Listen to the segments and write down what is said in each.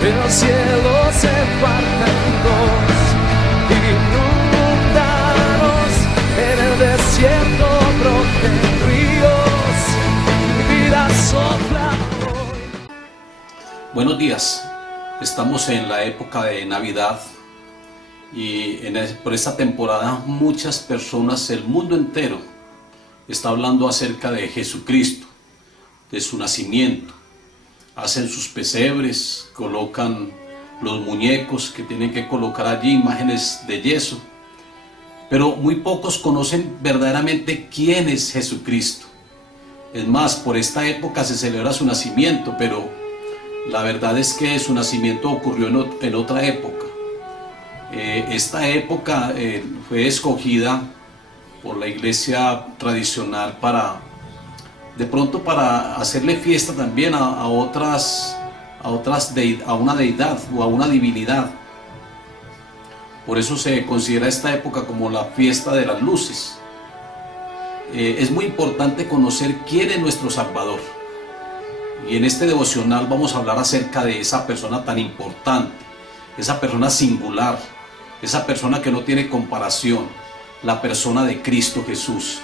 el cielo se parte en dos, inundados en el desierto broten ríos, mi vida sopla hoy. Buenos días, estamos en la época de Navidad y por esta temporada muchas personas, el mundo entero, está hablando acerca de Jesucristo, de su nacimiento. Hacen sus pesebres, colocan los muñecos que tienen que colocar allí, imágenes de yeso. Pero muy pocos conocen verdaderamente quién es Jesucristo. Es más, por esta época se celebra su nacimiento, pero la verdad es que su nacimiento ocurrió en otra época. Esta época fue escogida por la iglesia tradicional para hacerle fiesta también a una deidad o a una divinidad. Por eso se considera esta época como la fiesta de las luces. Es muy importante conocer quién es nuestro Salvador. Y en este devocional vamos a hablar acerca de esa persona tan importante, esa persona singular, esa persona que no tiene comparación, la persona de Cristo Jesús.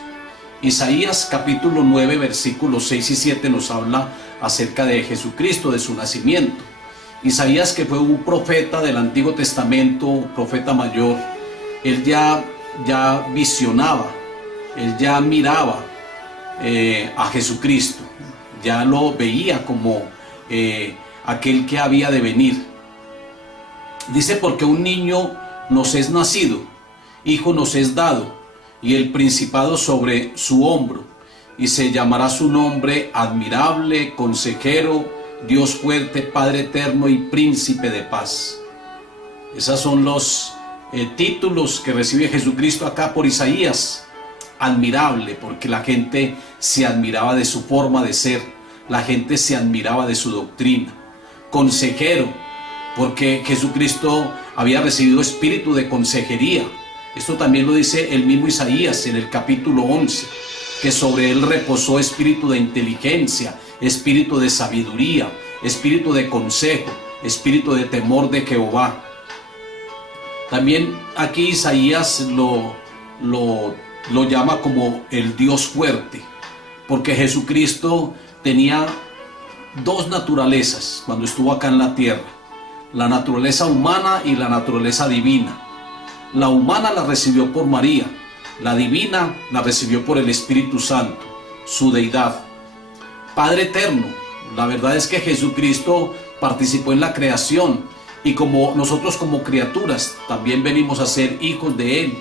Isaías capítulo 9 versículos 6 y 7 nos habla acerca de Jesucristo, de su nacimiento. Isaías, que fue un profeta del Antiguo Testamento, profeta mayor, él ya visionaba, él ya miraba a Jesucristo, ya lo veía como aquel que había de venir. Dice: porque un niño nos es nacido, hijo nos es dado, y el principado sobre su hombro, y se llamará su nombre Admirable, Consejero, Dios fuerte, Padre eterno y Príncipe de paz. Esos son los títulos que recibe Jesucristo acá por Isaías. Admirable, porque la gente se admiraba de su forma de ser, la gente se admiraba de su doctrina. Consejero, porque Jesucristo había recibido espíritu de consejería. Esto también lo dice el mismo Isaías en el capítulo 11, que sobre él reposó espíritu de inteligencia, espíritu de sabiduría, espíritu de consejo, espíritu de temor de Jehová. También aquí Isaías lo llama como el Dios fuerte, porque Jesucristo tenía dos naturalezas cuando estuvo acá en la tierra: la naturaleza humana y la naturaleza divina. La humana la recibió por María, la divina la recibió por el Espíritu Santo, su deidad. Padre eterno, la verdad es que Jesucristo participó en la creación, y como nosotros como criaturas también venimos a ser hijos de Él,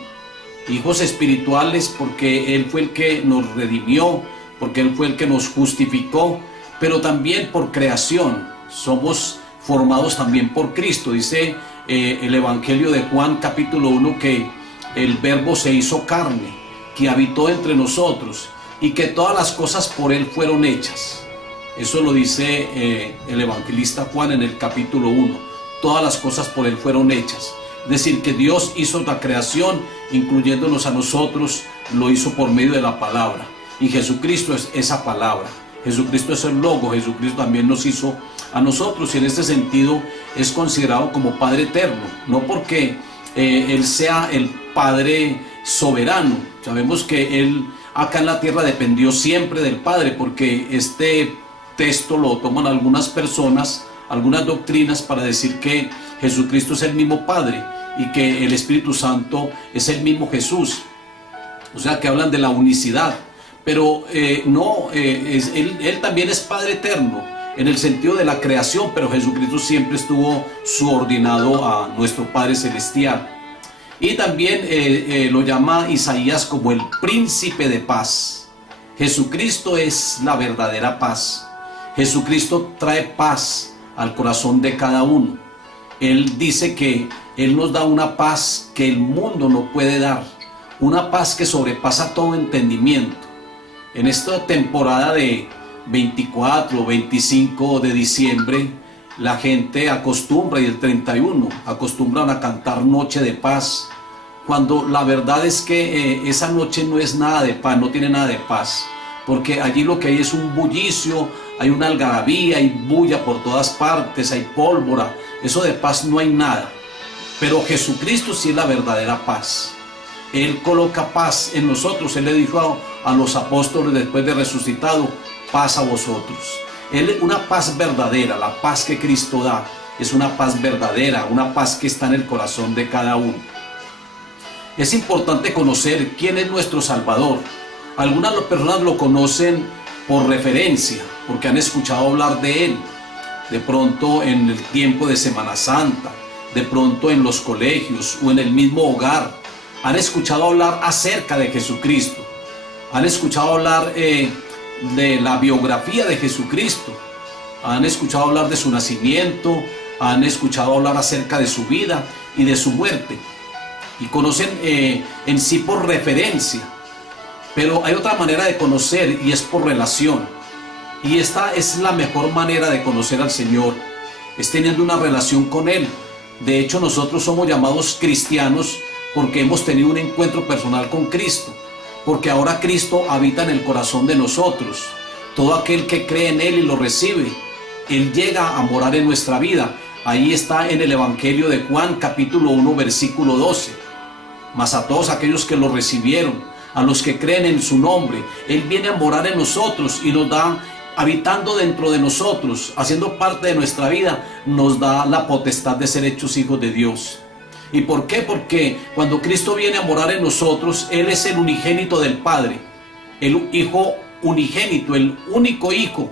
hijos espirituales, porque Él fue el que nos redimió, porque Él fue el que nos justificó, pero también por creación somos formados también por Cristo. Dice el Evangelio de Juan capítulo 1 que el Verbo se hizo carne, que habitó entre nosotros, y que todas las cosas por Él fueron hechas. Eso lo dice el evangelista Juan en el capítulo 1. Todas las cosas por Él fueron hechas. Es decir, que Dios hizo la creación, incluyéndonos a nosotros, lo hizo por medio de la palabra. Y Jesucristo es esa palabra. Jesucristo es el Logo. Jesucristo también nos hizo a nosotros, y en este sentido es considerado como Padre eterno, no porque Él sea el Padre soberano. Sabemos que Él acá en la tierra dependió siempre del Padre, porque este texto lo toman algunas personas, algunas doctrinas, para decir que Jesucristo es el mismo Padre y que el Espíritu Santo es el mismo Jesús. O sea, que hablan de la unicidad, pero Él también es Padre eterno en el sentido de la creación, pero Jesucristo siempre estuvo subordinado a nuestro Padre Celestial. Y también lo llama Isaías como el Príncipe de paz. Jesucristo es la verdadera paz. Jesucristo trae paz al corazón de cada uno. Él dice que Él nos da una paz que el mundo no puede dar, una paz que sobrepasa todo entendimiento. En esta temporada de 24 o 25 de diciembre, la gente acostumbra, y el 31, acostumbran a cantar Noche de Paz, cuando la verdad es que esa noche no es nada de paz, no tiene nada de paz, porque allí lo que hay es un bullicio, hay una algarabía, hay bulla por todas partes, hay pólvora. Eso de paz no hay nada. Pero Jesucristo sí es la verdadera paz. Él coloca paz en nosotros. Él le dijo a los apóstoles después de resucitado: paz a vosotros. Una paz verdadera, la paz que Cristo da, es una paz verdadera, una paz que está en el corazón de cada uno. Es importante conocer quién es nuestro Salvador. Algunas personas lo conocen por referencia, porque han escuchado hablar de Él. De pronto en el tiempo de Semana Santa, de pronto en los colegios o en el mismo hogar, han escuchado hablar acerca de Jesucristo. Han escuchado hablar de la biografía de Jesucristo. Han escuchado hablar de su nacimiento, han escuchado hablar acerca de su vida y de su muerte. Y conocen en sí por referencia. Pero hay otra manera de conocer, y es por relación. Y esta es la mejor manera de conocer al Señor, es teniendo una relación con Él. De hecho, nosotros somos llamados cristianos porque hemos tenido un encuentro personal con Cristo, porque ahora Cristo habita en el corazón de nosotros. Todo aquel que cree en Él y lo recibe, Él llega a morar en nuestra vida. Ahí está en el Evangelio de Juan, capítulo 1, versículo 12. Mas a todos aquellos que lo recibieron, a los que creen en su nombre, Él viene a morar en nosotros y nos da, habitando dentro de nosotros, haciendo parte de nuestra vida, nos da la potestad de ser hechos hijos de Dios. ¿Y por qué? Porque cuando Cristo viene a morar en nosotros, Él es el unigénito del Padre, el Hijo unigénito, el único Hijo.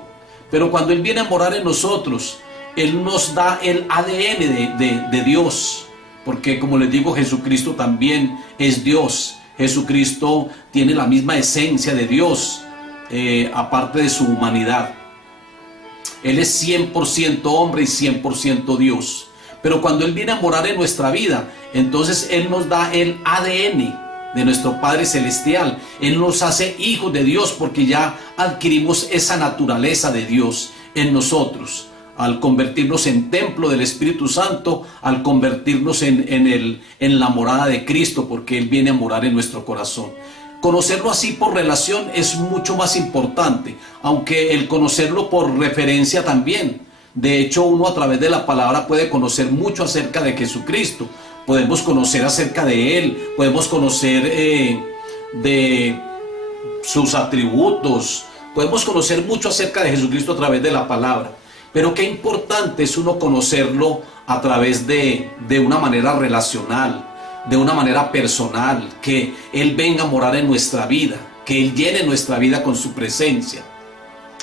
Pero cuando Él viene a morar en nosotros, Él nos da el ADN de Dios, porque como les digo, Jesucristo también es Dios. Jesucristo tiene la misma esencia de Dios, aparte de su humanidad. Él es 100% hombre y 100% Dios. Pero cuando Él viene a morar en nuestra vida, entonces Él nos da el ADN de nuestro Padre Celestial. Él nos hace hijos de Dios porque ya adquirimos esa naturaleza de Dios en nosotros. Al convertirnos en templo del Espíritu Santo, al convertirnos en la morada de Cristo, porque Él viene a morar en nuestro corazón. Conocerlo así por relación es mucho más importante, aunque el conocerlo por referencia también. De hecho, uno a través de la palabra puede conocer mucho acerca de Jesucristo. Podemos conocer acerca de Él, podemos conocer de sus atributos, podemos conocer mucho acerca de Jesucristo a través de la palabra. Pero qué importante es uno conocerlo a través de una manera relacional, de una manera personal, que Él venga a morar en nuestra vida, que Él llene nuestra vida con su presencia.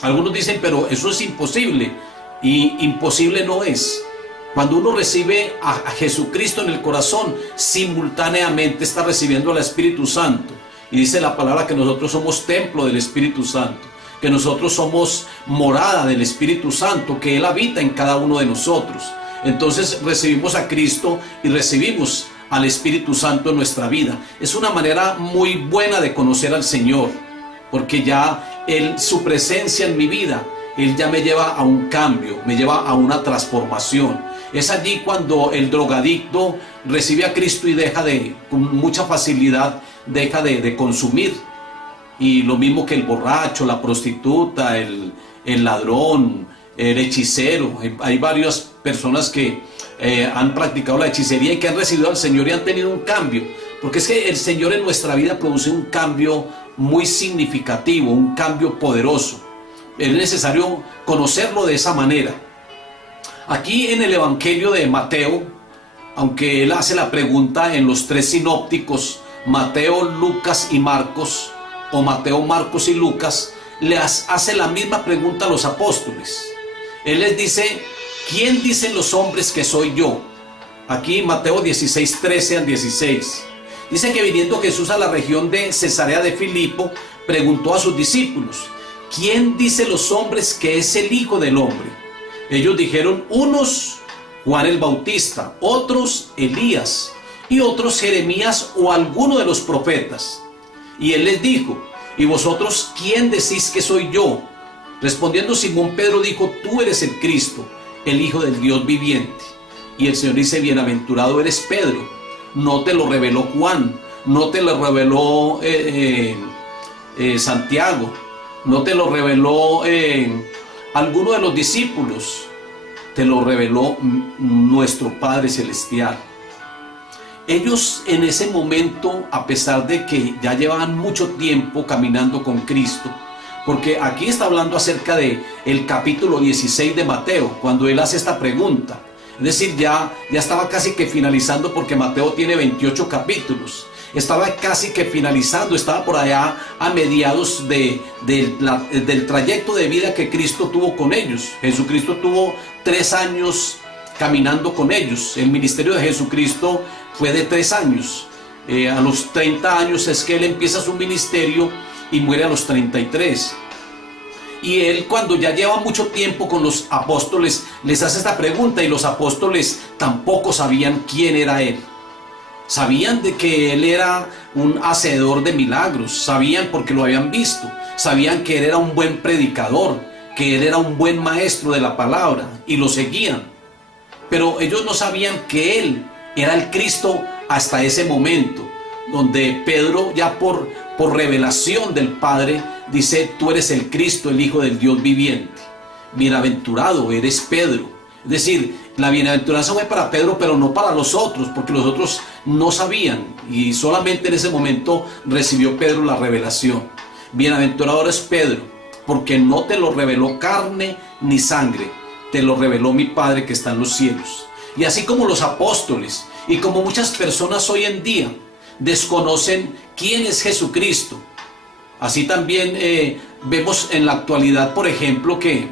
Algunos dicen, pero eso es imposible, y imposible no es. Cuando uno recibe a Jesucristo en el corazón, simultáneamente está recibiendo al Espíritu Santo. Y dice la palabra que nosotros somos templo del Espíritu Santo, que nosotros somos morada del Espíritu Santo, que Él habita en cada uno de nosotros. Entonces recibimos a Cristo y recibimos al Espíritu Santo en nuestra vida. Es una manera muy buena de conocer al Señor, porque ya su presencia en mi vida, Él ya me lleva a un cambio, me lleva a una transformación. Es allí cuando el drogadicto recibe a Cristo y con mucha facilidad, deja de consumir. Y lo mismo que el borracho, la prostituta, el ladrón, el hechicero. Hay varias personas que han practicado la hechicería y que han recibido al Señor y han tenido un cambio. Porque es que el Señor en nuestra vida produce un cambio muy significativo, un cambio poderoso. Es necesario conocerlo de esa manera. Aquí en el Evangelio de Mateo, aunque él hace la pregunta en los tres sinópticos, Mateo, Lucas y Marcos, o Mateo, Marcos y Lucas, les hace la misma pregunta a los apóstoles. Él les dice, ¿quién dicen los hombres que soy yo? Aquí Mateo 16, 13 al 16. Dice que viniendo Jesús a la región de Cesarea de Filipo, preguntó a sus discípulos, ¿quién dice los hombres que es el Hijo del Hombre? Ellos dijeron, unos Juan el Bautista, otros Elías, y otros Jeremías o alguno de los profetas. Y él les dijo, ¿y vosotros quién decís que soy yo? Respondiendo Simón Pedro dijo, tú eres el Cristo, el Hijo del Dios viviente. Y el Señor dice, bienaventurado eres Pedro, no te lo reveló Juan, no te lo reveló Santiago, no te lo reveló alguno de los discípulos, te lo reveló nuestro Padre Celestial. Ellos en ese momento, a pesar de que ya llevaban mucho tiempo caminando con Cristo, porque aquí está hablando acerca de el capítulo 16 de Mateo, cuando él hace esta pregunta. Es decir, ya estaba casi que finalizando, porque Mateo tiene 28 capítulos. Estaba casi que finalizando, estaba por allá a mediados del trayecto de vida que Cristo tuvo con ellos. Jesucristo tuvo 3 años caminando con ellos. El ministerio de Jesucristo fue de 3 años. A los 30 años es que él empieza su ministerio y muere a los 33. Y él, cuando ya lleva mucho tiempo con los apóstoles, les hace esta pregunta, y los apóstoles tampoco sabían quién era él. Sabían de que él era un hacedor de milagros, sabían porque lo habían visto, sabían que él era un buen predicador, que él era un buen maestro de la palabra, y lo seguían. Pero ellos no sabían que él era el Cristo hasta ese momento, donde Pedro, ya por revelación del Padre, dice: tú eres el Cristo, el Hijo del Dios viviente. Bienaventurado eres Pedro. Es decir, la bienaventuranza fue para Pedro, pero no para los otros, porque los otros no sabían, y solamente en ese momento recibió Pedro la revelación. Bienaventurado eres Pedro, porque no te lo reveló carne ni sangre, te lo reveló mi Padre que está en los cielos. Y así como los apóstoles, y como muchas personas hoy en día desconocen quién es Jesucristo, así también vemos en la actualidad, por ejemplo, que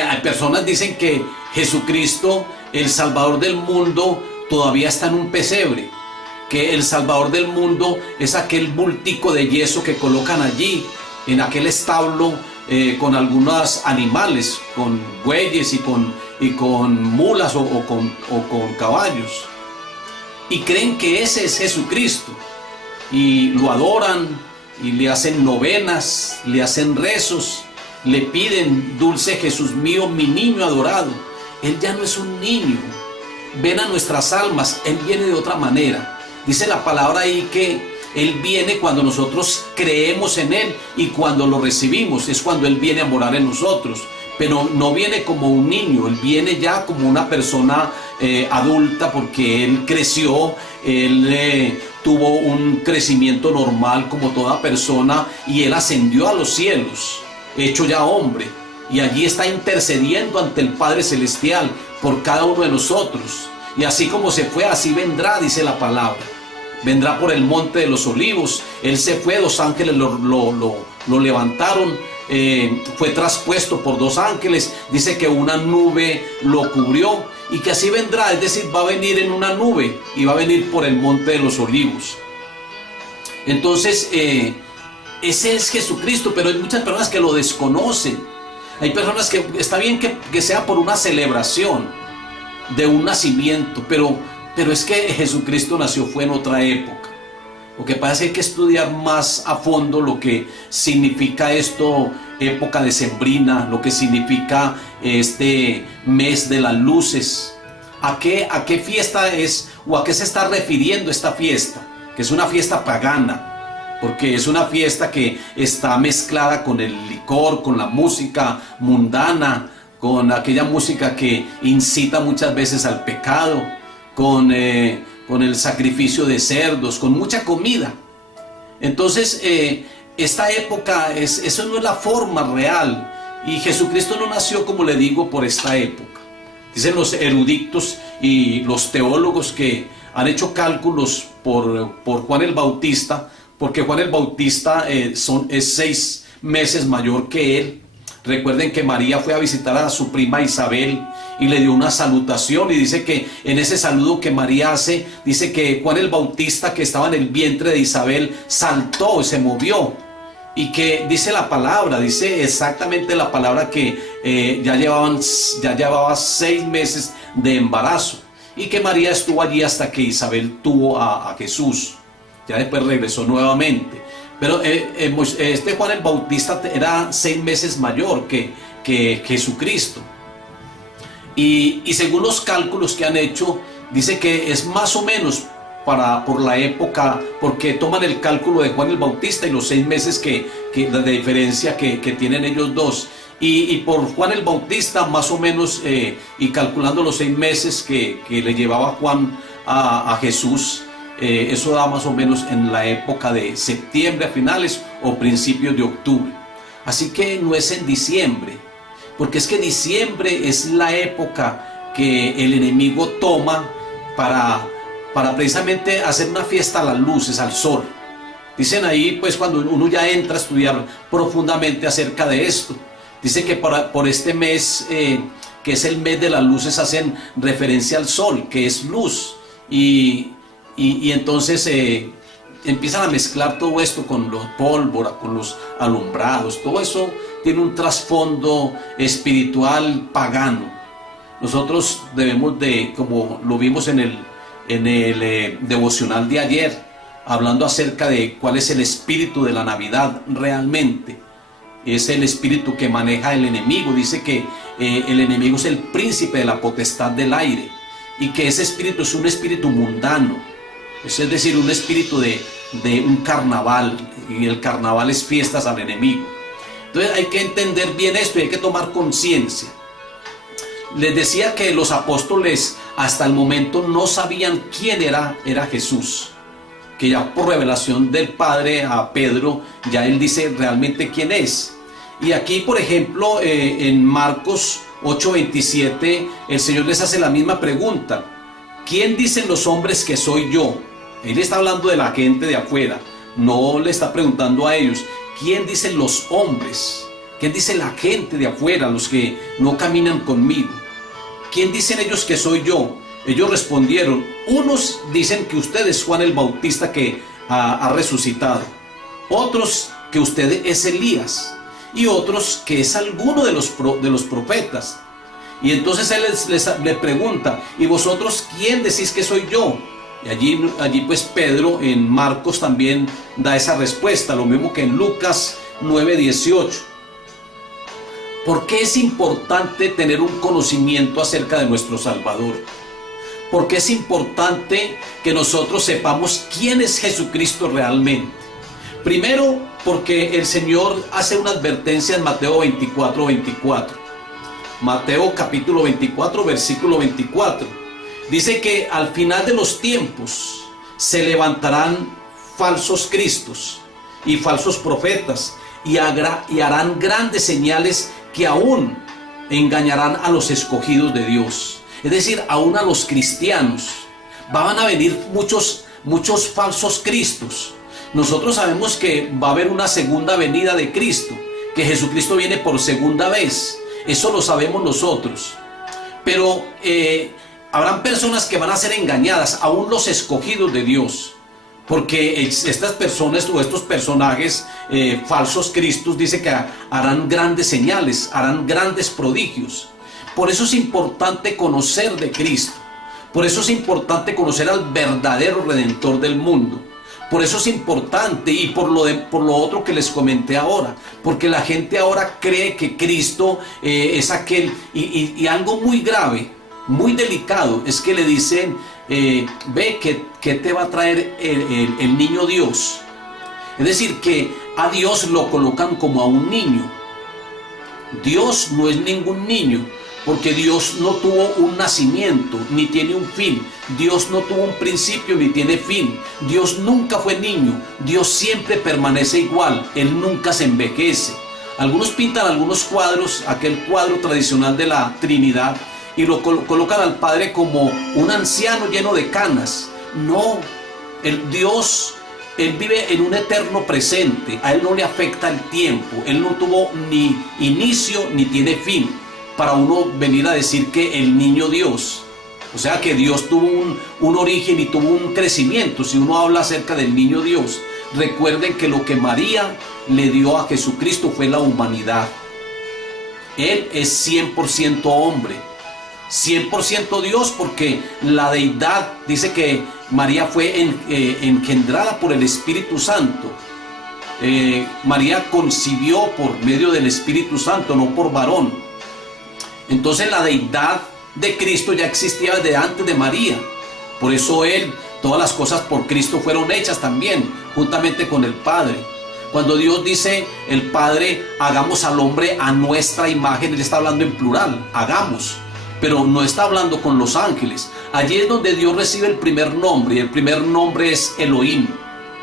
hay personas dicen que Jesucristo, el Salvador del mundo, todavía está en un pesebre, que el Salvador del mundo es aquel bultico de yeso que colocan allí, en aquel establo, con algunos animales, con bueyes y con mulas o con caballos, y creen que ese es Jesucristo, y lo adoran, y le hacen novenas, le hacen rezos, le piden: dulce Jesús mío, mi niño adorado. Él ya no es un niño. Ven a nuestras almas, Él viene de otra manera. Dice la palabra ahí que Él viene cuando nosotros creemos en Él, y cuando lo recibimos es cuando Él viene a morar en nosotros. Pero no viene como un niño, Él viene ya como una persona adulta, porque Él creció, Él tuvo un crecimiento normal como toda persona, y Él ascendió a los cielos, hecho ya hombre, y allí está intercediendo ante el Padre Celestial por cada uno de nosotros. Y así como se fue, así vendrá, dice la palabra. Vendrá por el monte de los olivos. Él se fue, 2 ángeles lo levantaron, fue traspuesto por 2 ángeles. Dice que una nube lo cubrió, y que así vendrá, es decir, va a venir en una nube y va a venir por el monte de los olivos. Entonces, ese es Jesucristo, pero hay muchas personas que lo desconocen. Hay personas que está bien que sea por una celebración de un nacimiento, pero es que Jesucristo nació fue en otra época. Lo que pasa es que hay que estudiar más a fondo lo que significa esto, época decembrina, lo que significa este mes de las luces. ¿A qué fiesta es, o a qué se está refiriendo esta fiesta? Que es una fiesta pagana, porque es una fiesta que está mezclada con el licor, con la música mundana, con aquella música que incita muchas veces al pecado, con el sacrificio de cerdos, con mucha comida. Entonces, esta época, eso no es la forma real, y Jesucristo no nació, como le digo, por esta época. Dicen los eruditos y los teólogos que han hecho cálculos por Juan el Bautista, porque Juan el Bautista es 6 meses mayor que él. Recuerden que María fue a visitar a su prima Isabel y le dio una salutación, y dice que en ese saludo que María hace, dice que Juan el Bautista, que estaba en el vientre de Isabel, saltó y se movió, y que dice la palabra, dice exactamente la palabra que ya llevaba 6 meses de embarazo, y que María estuvo allí hasta que Isabel tuvo a Jesús. Ya después regresó nuevamente. Pero este Juan el Bautista era 6 meses mayor que Jesucristo. Y según los cálculos que han hecho, dice que es más o menos por la época, porque toman el cálculo de Juan el Bautista y los 6 meses de diferencia que tienen ellos dos. Y por Juan el Bautista, más o menos, y calculando los 6 meses que le llevaba Juan a Jesús, eso da más o menos en la época de septiembre a finales o principios de octubre. Así que no es en diciembre, porque es que diciembre es la época que el enemigo toma para precisamente hacer una fiesta a las luces, al sol. Dicen ahí, pues, cuando uno ya entra a estudiar profundamente acerca de esto, dice que por este mes, que es el mes de las luces, hacen referencia al sol, que es luz. Y entonces empiezan a mezclar todo esto con los pólvora, con los alumbrados. Todo eso tiene un trasfondo espiritual pagano. Nosotros debemos de, como lo vimos en el devocional de ayer, hablando acerca de cuál es el espíritu de la Navidad realmente. Es el espíritu que maneja el enemigo. Dice que el enemigo es el príncipe de la potestad del aire, y que ese espíritu es un espíritu mundano, es decir, un espíritu de un carnaval, y el carnaval es fiestas al enemigo. Entonces hay que entender bien esto y hay que tomar conciencia. Les decía que los apóstoles hasta el momento no sabían quién era Jesús, que ya por revelación del Padre a Pedro, ya él dice realmente quién es. Y aquí, por ejemplo, en Marcos 8:27, el Señor les hace la misma pregunta: ¿quién dicen los hombres que soy yo? Él está hablando de la gente de afuera, no le está preguntando a ellos. ¿Quién dicen los hombres? ¿Quién dice la gente de afuera, los que no caminan conmigo? ¿Quién dicen ellos que soy yo? Ellos respondieron: unos dicen que usted es Juan el Bautista que ha resucitado, otros que usted es Elías, y otros que es alguno de los profetas. Y entonces él le pregunta: ¿y vosotros quién decís que soy yo? Y allí pues Pedro en Marcos también da esa respuesta, lo mismo que en Lucas 9:18. ¿Por qué es importante tener un conocimiento acerca de nuestro Salvador? ¿Por qué es importante que nosotros sepamos quién es Jesucristo realmente? Primero, porque el Señor hace una advertencia en Mateo 24:24. Mateo capítulo 24, versículo 24. Dice que al final de los tiempos se levantarán falsos cristos y falsos profetas, y harán grandes señales que aún engañarán a los escogidos de Dios. Es decir, aún a los cristianos. Van a venir muchos falsos cristos. Nosotros sabemos que va a haber una segunda venida de Cristo, que Jesucristo viene por segunda vez. Eso lo sabemos nosotros. Pero habrán personas que van a ser engañadas, aún los escogidos de Dios. Porque estas personas o estos personajes falsos cristos, dice que harán grandes señales, harán grandes prodigios. Por eso es importante conocer de Cristo. Por eso es importante conocer al verdadero Redentor del mundo. Por eso es importante, y por lo otro que les comenté ahora, porque la gente ahora cree que Cristo es aquel, y algo muy grave, muy delicado, es que le dicen: ve que te va a traer el niño Dios. Es decir, que a Dios lo colocan como a un niño. Dios no es ningún niño, porque Dios no tuvo un nacimiento, ni tiene un fin. Dios no tuvo un principio, ni tiene fin. Dios nunca fue niño. Dios siempre permanece igual. Él nunca se envejece. Algunos pintan algunos cuadros, aquel cuadro tradicional de la Trinidad, y lo colocan al Padre como un anciano lleno de canas. No, el Dios, Él vive en un eterno presente. A Él no le afecta el tiempo. Él no tuvo ni inicio ni tiene fin, para uno venir a decir que el niño Dios, o sea que Dios tuvo un origen y tuvo un crecimiento. Si uno habla acerca del niño Dios, recuerden que lo que María le dio a Jesucristo fue la humanidad. Él es 100% hombre, 100% Dios, porque la deidad dice que María fue engendrada por el Espíritu Santo. María concibió por medio del Espíritu Santo, no por varón. Entonces la deidad de Cristo ya existía desde antes de María. Por eso todas las cosas por Cristo fueron hechas también, juntamente con el Padre. Cuando Dios dice, el Padre, hagamos al hombre a nuestra imagen, Él está hablando en plural, hagamos, pero no está hablando con los ángeles. Allí es donde Dios recibe el primer nombre, y el primer nombre es Elohim.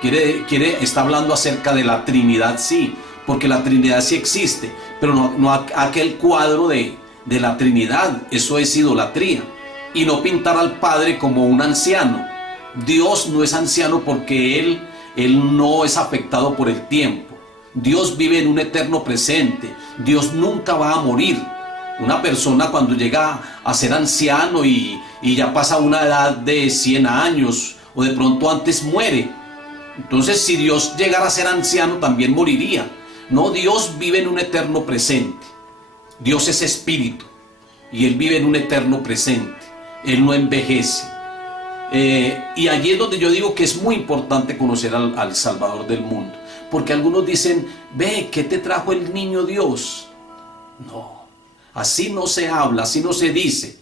Está hablando acerca de la Trinidad, sí, porque la Trinidad sí existe, pero no aquel cuadro de la Trinidad. Eso es idolatría. Y no pintar al Padre como un anciano. Dios no es anciano porque Él no es afectado por el tiempo. Dios vive en un eterno presente. Dios nunca va a morir. Una persona cuando llega a ser anciano y ya pasa una edad de 100 años o de pronto antes muere. Entonces, si Dios llegara a ser anciano, también moriría. No, Dios vive en un eterno presente. Dios es espíritu y Él vive en un eterno presente. Él no envejece. Y allí es donde yo digo que es muy importante conocer al Salvador del mundo. Porque algunos dicen, ve, ¿qué te trajo el niño Dios? No, así no se habla, así no se dice.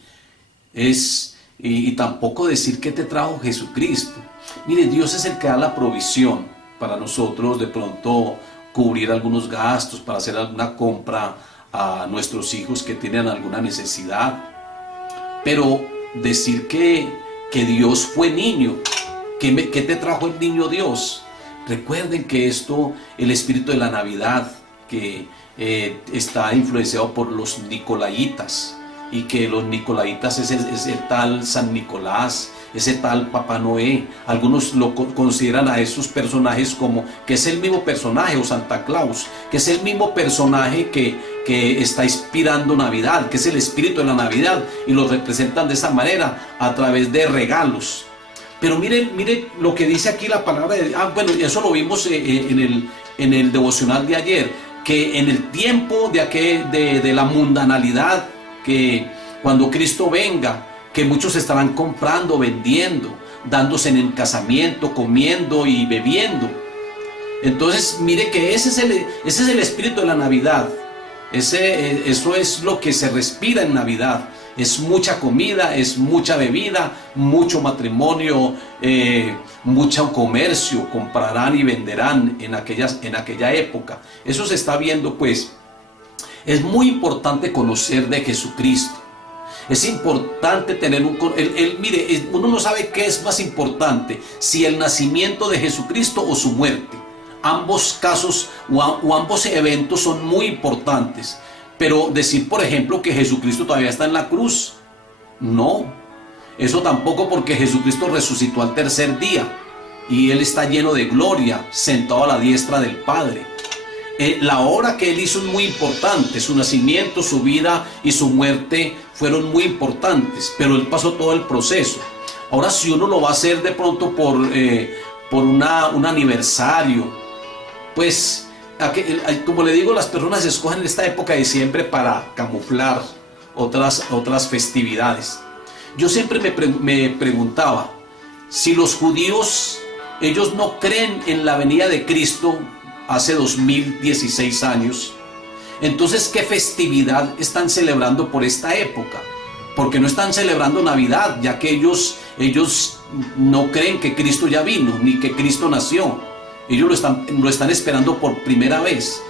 Y tampoco decir qué te trajo Jesucristo. Mire, Dios es el que da la provisión para nosotros de pronto cubrir algunos gastos, para hacer alguna compra a nuestros hijos que tienen alguna necesidad. Pero decir que Dios fue niño, ¿qué te trajo el niño Dios? Recuerden que el espíritu de la Navidad, que está influenciado por los nicolaitas, y que los nicolaitas es el tal San Nicolás, ese tal Papá Noé. Algunos lo consideran a esos personajes como que es el mismo personaje, o Santa Claus, que es el mismo personaje que está inspirando Navidad, que es el espíritu de la Navidad, y lo representan de esa manera a través de regalos. Pero miren lo que dice aquí la palabra de Dios. Bueno, eso lo vimos en el devocional de ayer, que en el tiempo de la mundanalidad, que cuando Cristo venga, que muchos estarán comprando, vendiendo, dándose en casamiento, comiendo y bebiendo. Entonces mire que ese es el espíritu de la Navidad. Eso es lo que se respira en Navidad. Es mucha comida, es mucha bebida, mucho matrimonio, mucho comercio, comprarán y venderán en aquella época. Eso se está viendo, pues. Es muy importante conocer de Jesucristo. Es importante tener mire, uno no sabe qué es más importante, si el nacimiento de Jesucristo o su muerte. Ambos casos o ambos eventos son muy importantes. Pero decir, por ejemplo, que Jesucristo todavía está en la cruz, no. Eso tampoco, porque Jesucristo resucitó al tercer día y Él está lleno de gloria, sentado a la diestra del Padre. La obra que Él hizo es muy importante. Su nacimiento, su vida y su muerte fueron muy importantes, pero Él pasó todo el proceso. Ahora, si uno lo va a hacer de pronto por un aniversario, pues, como le digo, las personas escogen esta época de diciembre para camuflar otras festividades. Yo siempre me preguntaba, si los judíos, ellos no creen en la venida de Cristo hace 2016 años, entonces ¿qué festividad están celebrando por esta época? Porque no están celebrando Navidad, ya que ellos no creen que Cristo ya vino, ni que Cristo nació. Ellos lo están esperando por primera vez.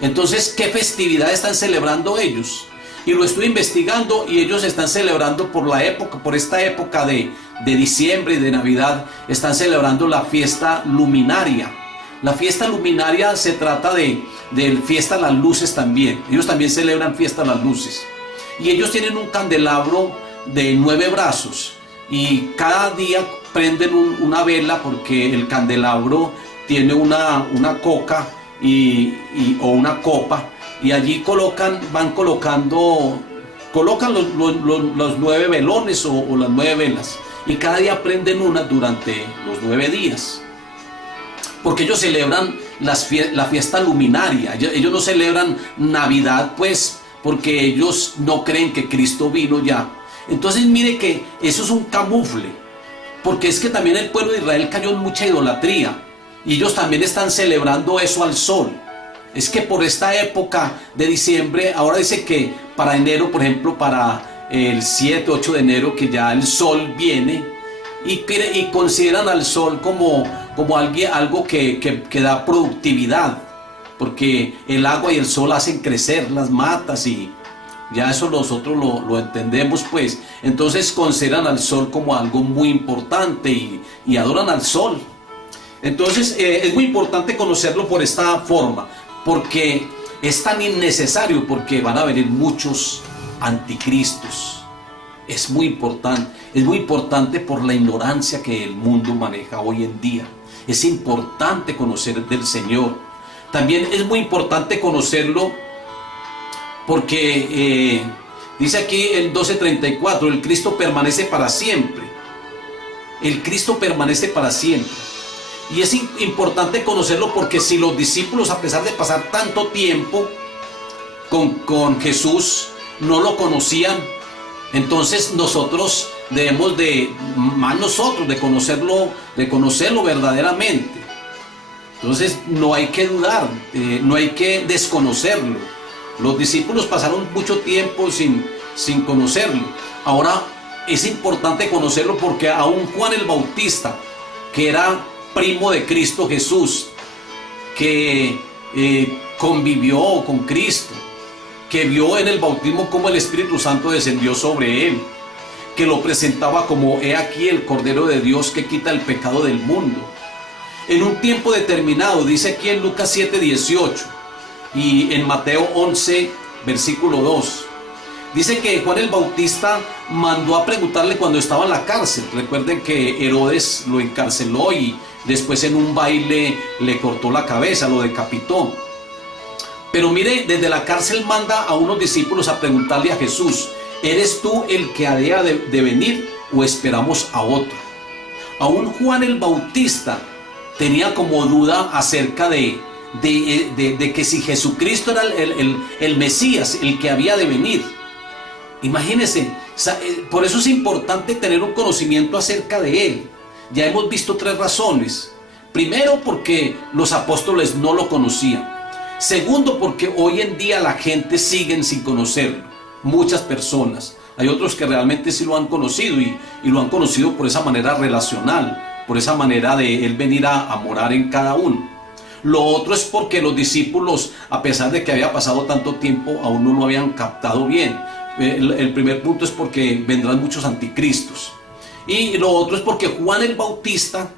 Entonces, ¿qué festividad están celebrando ellos? Y lo estoy investigando, y ellos están celebrando por esta época de diciembre y de Navidad, están celebrando la fiesta luminaria. La fiesta luminaria se trata de fiesta a las luces también. Ellos también celebran fiesta a las luces. Y ellos tienen un candelabro de 9 brazos. Y cada día prenden una vela, porque el candelabro tiene una coca o una copa. Y allí colocan los 9 velones o las 9 velas. Y cada día prenden una durante los 9 días. Porque ellos celebran la fiesta luminaria. Ellos no celebran Navidad, pues, porque ellos no creen que Cristo vino ya. Entonces mire que eso es un camufle, porque es que también el pueblo de Israel cayó en mucha idolatría, y ellos también están celebrando eso al sol. Es que por esta época de diciembre, ahora dice que para enero, por ejemplo, para el 7, 8 de enero, que ya el sol viene, y consideran al sol como algo que da productividad, porque el agua y el sol hacen crecer las matas y ya eso nosotros lo entendemos pues. Entonces consideran al sol como algo muy importante y adoran al sol. Entonces es muy importante conocerlo por esta forma, porque es tan innecesario, porque van a venir muchos anticristos. Es muy importante por la ignorancia que el mundo maneja hoy en día. Es importante conocer del Señor. También es muy importante conocerlo porque dice aquí el 12:34, el Cristo permanece para siempre. El Cristo permanece para siempre. Y es importante conocerlo porque si los discípulos, a pesar de pasar tanto tiempo con Jesús, no lo conocían, entonces nosotros debemos de conocerlo verdaderamente. Entonces no hay que dudar, no hay que desconocerlo. Los discípulos pasaron mucho tiempo sin conocerlo. Ahora es importante conocerlo porque aún Juan el Bautista, que era primo de Cristo Jesús, que convivió con Cristo, que vio en el bautismo cómo el Espíritu Santo descendió sobre él, que lo presentaba como he aquí el Cordero de Dios que quita el pecado del mundo. En un tiempo determinado, dice aquí en Lucas 7:18 y en Mateo 11, versículo 2, dice que Juan el Bautista mandó a preguntarle cuando estaba en la cárcel. Recuerden que Herodes lo encarceló y después en un baile le cortó la cabeza, lo decapitó. Pero mire, desde la cárcel manda a unos discípulos a preguntarle a Jesús: ¿eres tú el que ha de venir o esperamos a otro? Aún Juan el Bautista tenía como duda acerca de que si Jesucristo era el Mesías, el que había de venir. Imagínense, por eso es importante tener un conocimiento acerca de él. Ya hemos visto 3 razones. Primero, porque los apóstoles no lo conocían. Segundo, porque hoy en día la gente sigue sin conocerlo. Muchas personas. Hay otros que realmente sí lo han conocido y lo han conocido por esa manera relacional, por esa manera de él venir a morar en cada uno. Lo otro es porque los discípulos, a pesar de que había pasado tanto tiempo, aún no lo habían captado bien. El primer punto es porque vendrán muchos anticristos. Y lo otro es porque Juan el Bautista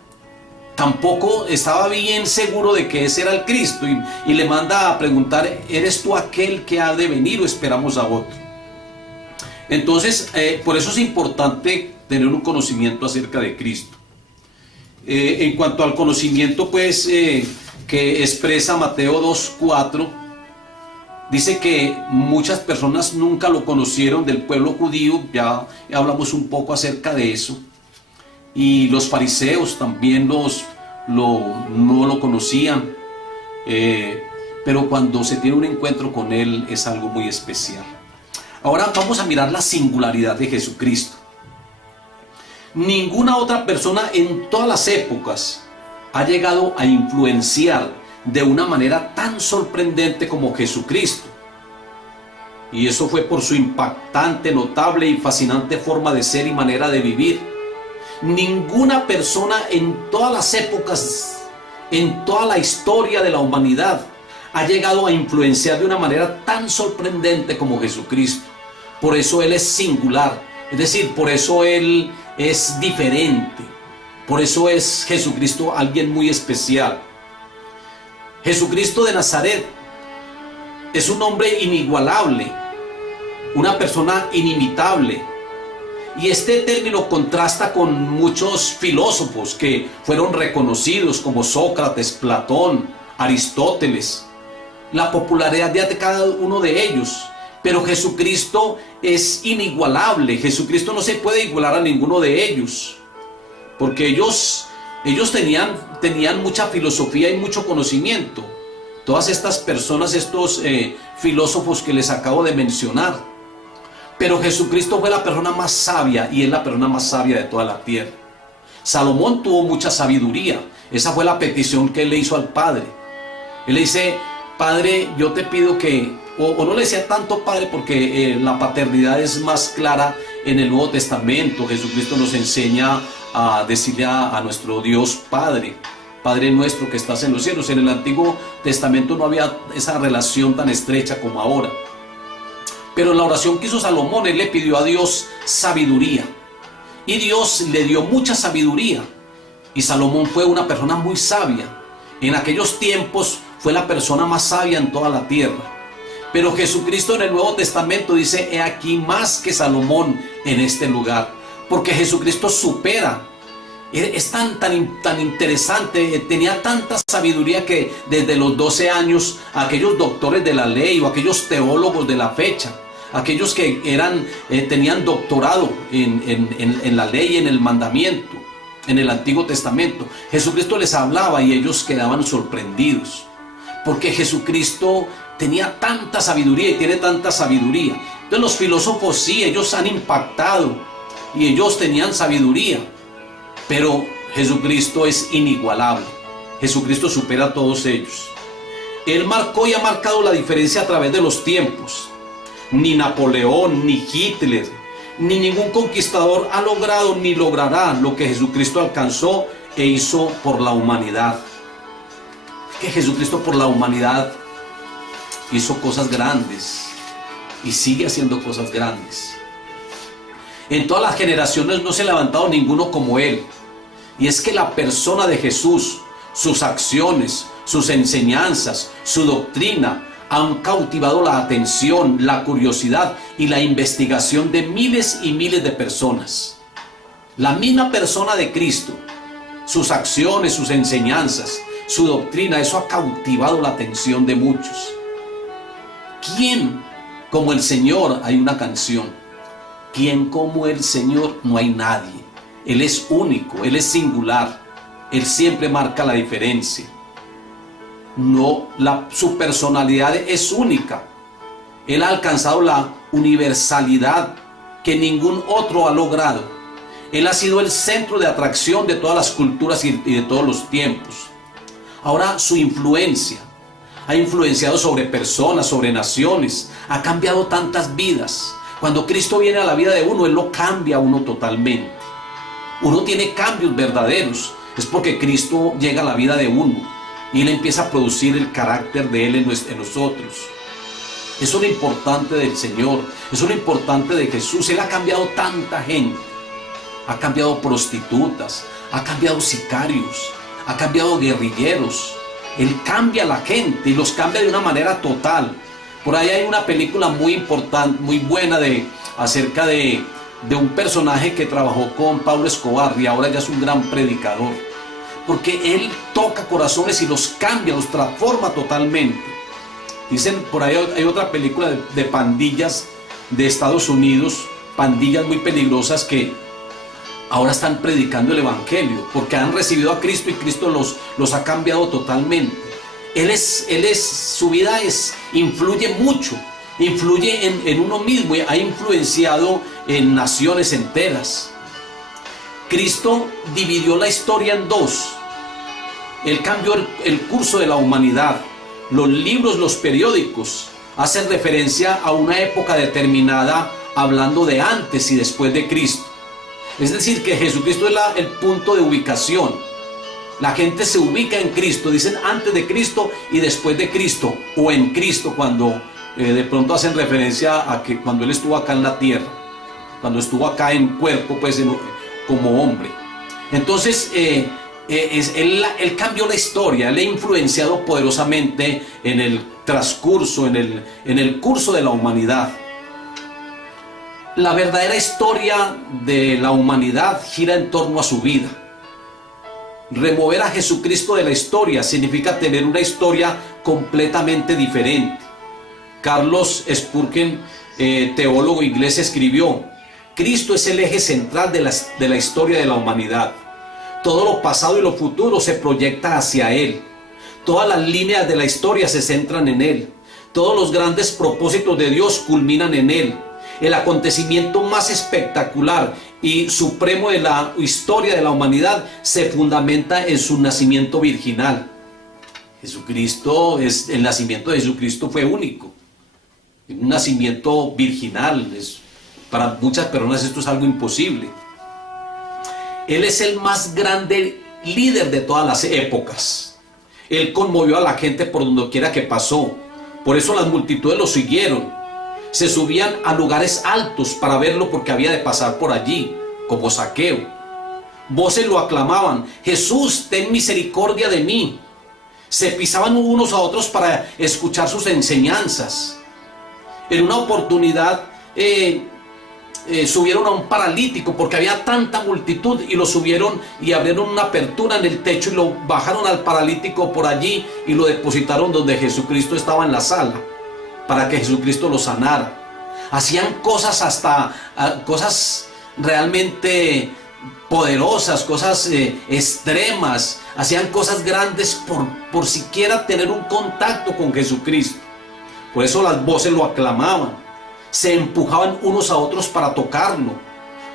tampoco estaba bien seguro de que ese era el Cristo y le manda a preguntar: ¿eres tú aquel que ha de venir o esperamos a otro? Entonces, por eso es importante tener un conocimiento acerca de Cristo. En cuanto al conocimiento, pues, que expresa Mateo 2:4, dice que muchas personas nunca lo conocieron del pueblo judío. Ya hablamos un poco acerca de eso. Y los fariseos también no lo conocían, pero cuando se tiene un encuentro con él es algo muy especial. Ahora vamos a mirar la singularidad de Jesucristo. Ninguna otra persona en todas las épocas ha llegado a influenciar de una manera tan sorprendente como Jesucristo. Y eso fue por su impactante, notable y fascinante forma de ser y manera de vivir. Ninguna persona en todas las épocas, en toda la historia de la humanidad, ha llegado a influenciar de una manera tan sorprendente como Jesucristo. Por eso Él es singular, es decir, por eso Él es diferente. Por eso es Jesucristo alguien muy especial. Jesucristo de Nazaret es un hombre inigualable, una persona inimitable. Y este término contrasta con muchos filósofos que fueron reconocidos como Sócrates, Platón, Aristóteles. La popularidad de cada uno de ellos. Pero Jesucristo es inigualable. Jesucristo no se puede igualar a ninguno de ellos. Porque ellos tenían mucha filosofía y mucho conocimiento. Todas estas personas, estos filósofos que les acabo de mencionar. Pero Jesucristo fue la persona más sabia y es la persona más sabia de toda la tierra. Salomón tuvo mucha sabiduría. Esa fue la petición que él le hizo al Padre. Él le dice: Padre, yo te pido que... O no le decía tanto Padre porque la paternidad es más clara en el Nuevo Testamento. Jesucristo nos enseña a decirle a nuestro Dios Padre, Padre nuestro que estás en los cielos. En el Antiguo Testamento no había esa relación tan estrecha como ahora. Pero en la oración que hizo Salomón, él le pidió a Dios sabiduría. Y Dios le dio mucha sabiduría. Y Salomón fue una persona muy sabia. En aquellos tiempos fue la persona más sabia en toda la tierra. Pero Jesucristo en el Nuevo Testamento dice: he aquí más que Salomón en este lugar. Porque Jesucristo supera. Es tan interesante, tenía tanta sabiduría que desde los 12 años aquellos doctores de la ley o aquellos teólogos de la fecha, aquellos que tenían doctorado en la ley, en el mandamiento, en el Antiguo Testamento, Jesucristo les hablaba y ellos quedaban sorprendidos, porque Jesucristo tenía tanta sabiduría y tiene tanta sabiduría. Entonces los filósofos sí, ellos han impactado y ellos tenían sabiduría, pero Jesucristo es inigualable. Jesucristo supera a todos ellos. Él marcó y ha marcado la diferencia a través de los tiempos. Ni Napoleón, ni Hitler, ni ningún conquistador ha logrado ni logrará lo que Jesucristo alcanzó e hizo por la humanidad. Que Jesucristo por la humanidad hizo cosas grandes y sigue haciendo cosas grandes. En todas las generaciones no se ha levantado ninguno como Él. Y es que la persona de Jesús, sus acciones, sus enseñanzas, su doctrina han cautivado la atención, la curiosidad y la investigación de miles y miles de personas. La misma persona de Cristo, sus acciones, sus enseñanzas, su doctrina, eso ha cautivado la atención de muchos. ¿Quién como el Señor? Hay una canción. ¿Quién como el Señor? No hay nadie. Él es único, Él es singular. Él siempre marca la diferencia. Su personalidad es única. Él ha alcanzado la universalidad que ningún otro ha logrado. Él ha sido el centro de atracción de todas las culturas y de todos los tiempos. Ahora su influencia ha influenciado sobre personas, sobre naciones, ha cambiado tantas vidas. Cuando Cristo viene a la vida de uno, Él lo cambia a uno totalmente. Uno tiene cambios verdaderos, es porque Cristo llega a la vida de uno y Él empieza a producir el carácter de Él en nosotros. Eso es lo importante del Señor, eso es lo importante de Jesús. Él ha cambiado tanta gente, ha cambiado prostitutas, ha cambiado sicarios, ha cambiado guerrilleros. Él cambia a la gente y los cambia de una manera total. Por ahí hay una película muy importante, muy buena acerca de un personaje que trabajó con Pablo Escobar y ahora ya es un gran predicador, porque él toca corazones y los cambia, los transforma totalmente. Dicen, por ahí hay otra película de pandillas de Estados Unidos, pandillas muy peligrosas que ahora están predicando el evangelio porque han recibido a Cristo y Cristo los ha cambiado totalmente. Su vida influye mucho, influye en uno mismo y ha influenciado en naciones enteras. Cristo dividió la historia en dos. Él cambió el curso de la humanidad. Los libros, los periódicos hacen referencia a una época determinada, hablando de antes y después de Cristo. Es decir, que Jesucristo es el punto de ubicación. La gente se ubica en Cristo, dicen antes de Cristo y después de Cristo, o en Cristo cuando de pronto hacen referencia a que cuando Él estuvo acá en la tierra, cuando estuvo acá en cuerpo, pues como hombre. Entonces él cambió la historia, Él ha influenciado poderosamente en el transcurso, en el curso de la humanidad. La verdadera historia de la humanidad gira en torno a su vida. Remover a Jesucristo de la historia significa tener una historia completamente diferente. Carlos Spurgeon, teólogo inglés, escribió: Cristo es el eje central de la historia de la humanidad. Todo lo pasado y lo futuro se proyecta hacia Él. Todas las líneas de la historia se centran en Él. Todos los grandes propósitos de Dios culminan en Él. El acontecimiento más espectacular y supremo de la historia de la humanidad se fundamenta en su nacimiento virginal. El nacimiento de Jesucristo fue único. Un nacimiento virginal. Para muchas personas esto es algo imposible. Él es el más grande líder de todas las épocas. Él conmovió a la gente por donde quiera que pasó. Por eso las multitudes lo siguieron. Se subían a lugares altos para verlo porque había de pasar por allí, como Zaqueo. Voces lo aclamaban: Jesús, ten misericordia de mí. Se pisaban unos a otros para escuchar sus enseñanzas. En una oportunidad subieron a un paralítico porque había tanta multitud, y lo subieron y abrieron una apertura en el techo y lo bajaron al paralítico por allí y lo depositaron donde Jesucristo estaba en la sala, para que Jesucristo lo sanara. Hacían cosas, cosas realmente poderosas, cosas extremas. Hacían cosas grandes por siquiera tener un contacto con Jesucristo. Por eso las voces lo aclamaban. Se empujaban unos a otros para tocarlo.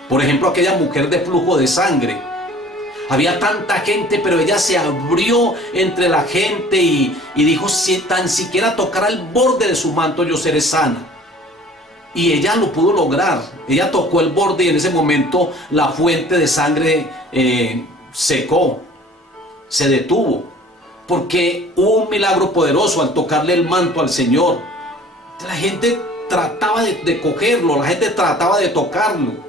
Por ejemplo, aquella mujer de flujo de sangre. Había tanta gente, pero ella se abrió entre la gente y dijo: si tan siquiera tocara el borde de su manto, yo seré sana. Y ella lo pudo lograr. Ella tocó el borde y en ese momento la fuente de sangre secó, se detuvo, porque hubo un milagro poderoso al tocarle el manto al Señor. La gente trataba de cogerlo, la gente trataba de tocarlo.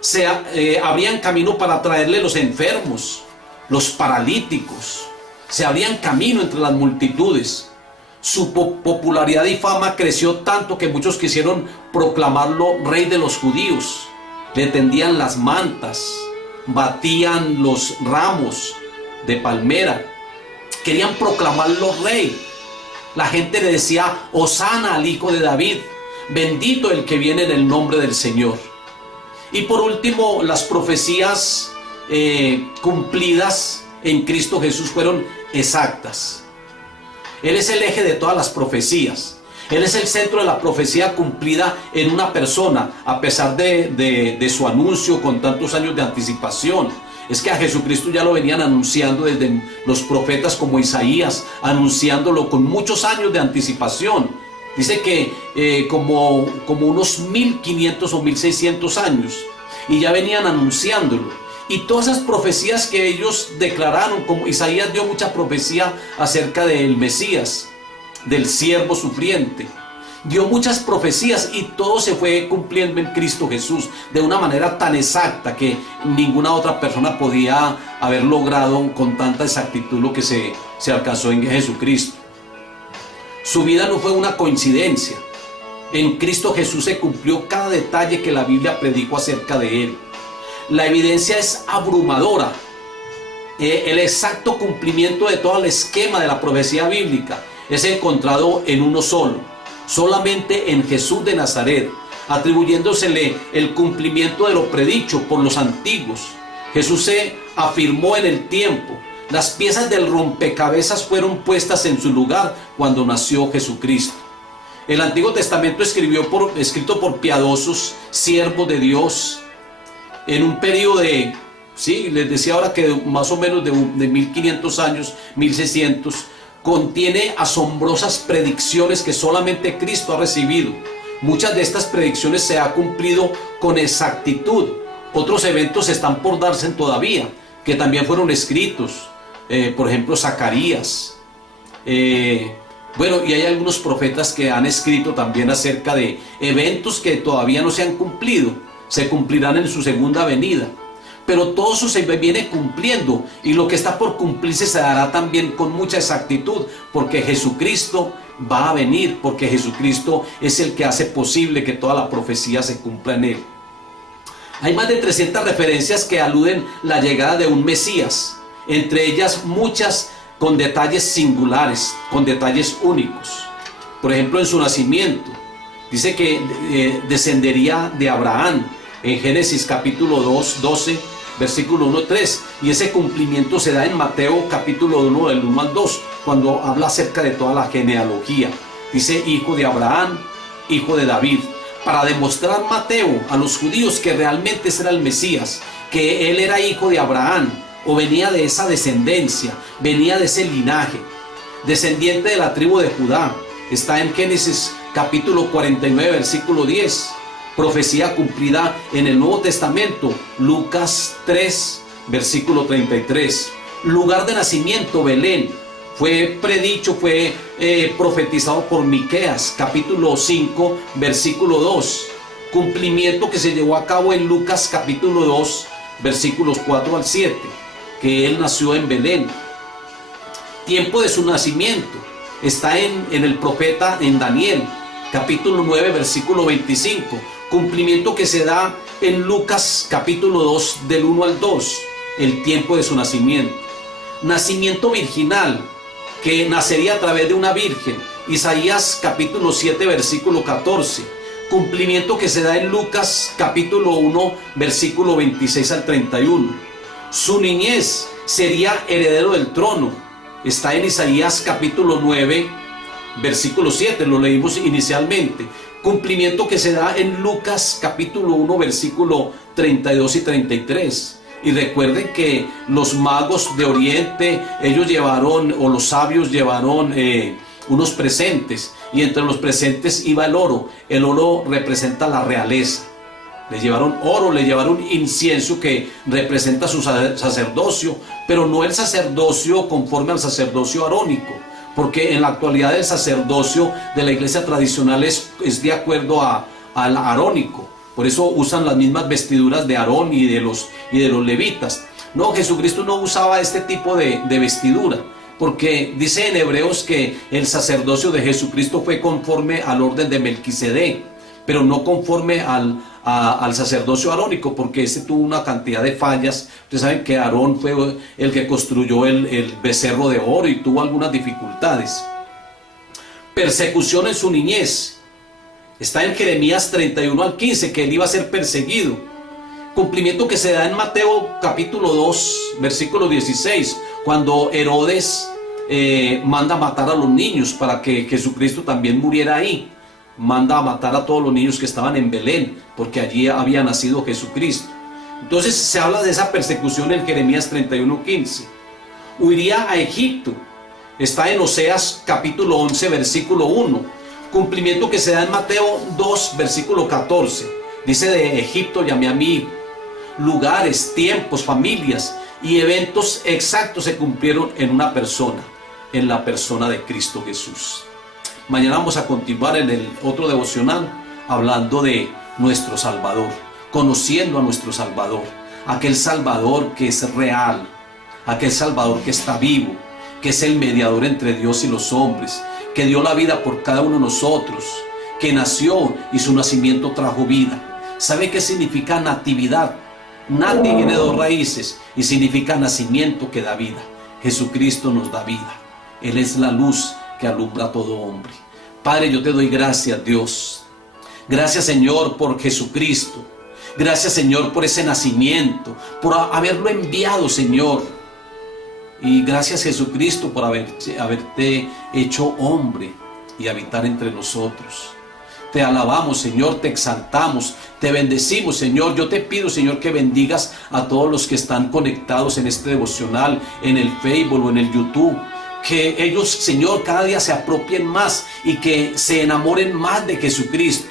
Se abrían camino para traerle los enfermos, los paralíticos. Se abrían camino entre las multitudes. Su popularidad y fama creció tanto que muchos quisieron proclamarlo rey de los judíos. Le tendían las mantas, batían los ramos de palmera, querían proclamarlo rey. La gente le decía: Hosana al hijo de David, bendito el que viene en el nombre del Señor. Y por último, las profecías cumplidas en Cristo Jesús fueron exactas. Él es el eje de todas las profecías. Él es el centro de la profecía cumplida en una persona, a pesar de su anuncio con tantos años de anticipación. Es que a Jesucristo ya lo venían anunciando desde los profetas como Isaías, anunciándolo con muchos años de anticipación. Dice que como unos 1500 o 1600 años, y ya venían anunciándolo. Y todas esas profecías que ellos declararon, como Isaías dio mucha profecía acerca del Mesías, del siervo sufriente, dio muchas profecías, y todo se fue cumpliendo en Cristo Jesús de una manera tan exacta que ninguna otra persona podía haber logrado con tanta exactitud lo que se alcanzó en Jesucristo. Su vida no fue una coincidencia. En Cristo Jesús se cumplió cada detalle que la Biblia predicó acerca de él. La evidencia es abrumadora. El exacto cumplimiento de todo el esquema de la profecía bíblica es encontrado en uno solo, solamente en Jesús de Nazaret, atribuyéndosele el cumplimiento de lo predicho por los antiguos. Jesús se afirmó en el tiempo. Las piezas del rompecabezas fueron puestas en su lugar cuando nació Jesucristo. El Antiguo Testamento escrito por piadosos siervos de Dios en un periodo de, sí, les decía ahora que más o menos de 1500 años, 1600, contiene asombrosas predicciones que solamente Cristo ha recibido. Muchas de estas predicciones se han cumplido con exactitud. Otros eventos están por darse todavía, que también fueron escritos. Por ejemplo, Zacarías. Bueno, y hay algunos profetas que han escrito también acerca de eventos que todavía no se han cumplido. Se cumplirán en su segunda venida. Pero todo eso se viene cumpliendo, y lo que está por cumplirse se dará también con mucha exactitud, porque Jesucristo va a venir, porque Jesucristo es el que hace posible que toda la profecía se cumpla en él. Hay más de 300 referencias que aluden la llegada de un Mesías, entre ellas muchas con detalles singulares, con detalles únicos. Por ejemplo, en su nacimiento, dice que descendería de Abraham, en Génesis capítulo 12, versículo 1-3, y ese cumplimiento se da en Mateo capítulo 1, del 1 al 2, cuando habla acerca de toda la genealogía. Dice: hijo de Abraham, hijo de David, para demostrar Mateo a los judíos que realmente ese era el Mesías, que él era hijo de Abraham, o venía de esa descendencia, venía de ese linaje, descendiente de la tribu de Judá. Está en Génesis capítulo 49, versículo 10. profecía cumplida en el Nuevo Testamento, Lucas 3, versículo 33. Lugar de nacimiento, Belén. Fue predicho, fue profetizado por Miqueas, capítulo 5, versículo 2. Cumplimiento que se llevó a cabo en Lucas, capítulo 2, versículos 4 al 7, que él nació en Belén. Tiempo de su nacimiento está en el profeta, en Daniel, capítulo 9, versículo 25. Cumplimiento que se da en Lucas, capítulo 2, del 1 al 2, el tiempo de su nacimiento. Nacimiento virginal, que nacería a través de una virgen, Isaías capítulo 7, versículo 14. Cumplimiento que se da en Lucas capítulo 1, versículo 26 al 31. Su niñez, sería heredero del trono, está en Isaías capítulo 9, versículo 7, lo leímos inicialmente. Cumplimiento que se da en Lucas capítulo 1, versículo 32 y 33. Y recuerden que los magos de Oriente, ellos llevaron, o los sabios llevaron unos presentes, y entre los presentes iba el oro. El oro representa la realeza. Le llevaron oro, le llevaron incienso, que representa su sacerdocio, pero no el sacerdocio conforme al sacerdocio arónico, porque en la actualidad el sacerdocio de la iglesia tradicional es de acuerdo al arónico. Por eso usan las mismas vestiduras de Aarón y de los levitas. No, Jesucristo no usaba este tipo de vestidura, porque dice en Hebreos que el sacerdocio de Jesucristo fue conforme al orden de Melquisedec, pero no conforme al sacerdocio arónico, porque este tuvo una cantidad de fallas. Ustedes saben que Aarón fue el que construyó el becerro de oro y tuvo algunas dificultades. Persecución en su niñez. Está en Jeremías 31 al 15, que él iba a ser perseguido. Cumplimiento que se da en Mateo capítulo 2, versículo 16, cuando Herodes manda matar a los niños para que Jesucristo también muriera ahí. Manda a matar a todos los niños que estaban en Belén, porque allí había nacido Jesucristo. Entonces se habla de esa persecución en Jeremías 31, 15. Huiría a Egipto. Está en Oseas capítulo 11, versículo 1. Cumplimiento que se da en Mateo 2, versículo 14. Dice: de Egipto llamé a mí. Lugares, tiempos, familias y eventos exactos se cumplieron en una persona, en la persona de Cristo Jesús. Mañana vamos a continuar en el otro devocional hablando de nuestro Salvador, conociendo a nuestro Salvador, aquel Salvador que es real, aquel Salvador que está vivo, que es el mediador entre Dios y los hombres, que dio la vida por cada uno de nosotros, que nació y su nacimiento trajo vida. ¿Sabe qué significa natividad? Nati viene de dos raíces y significa nacimiento, que da vida. Jesucristo nos da vida. Él es la luz que alumbra a todo hombre. Padre, yo te doy gracias, Dios. Gracias, Señor, por Jesucristo. Gracias, Señor, por ese nacimiento, por haberlo enviado, Señor. Y gracias, Jesucristo, por haberte hecho hombre y habitar entre nosotros. Te alabamos, Señor, te exaltamos, te bendecimos, Señor. Yo te pido, Señor, que bendigas a todos los que están conectados en este devocional, en el Facebook o en el YouTube. Que ellos, Señor, cada día se apropien más y que se enamoren más de Jesucristo.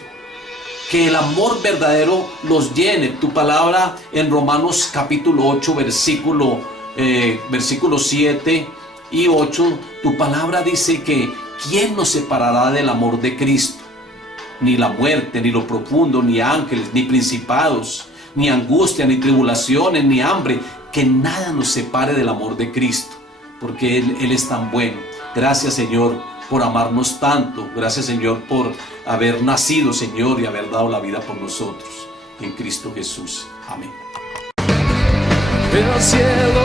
Que el amor verdadero los llene. Tu palabra en Romanos capítulo 8, versículos 7 y 8, tu palabra dice que ¿quién nos separará del amor de Cristo? Ni la muerte, ni lo profundo, ni ángeles, ni principados, ni angustia, ni tribulaciones, ni hambre. Que nada nos separe del amor de Cristo, porque Él es tan bueno. Gracias, Señor, por amarnos tanto. Gracias, Señor, por haber nacido, Señor, y haber dado la vida por nosotros. En Cristo Jesús. Amén. El cielo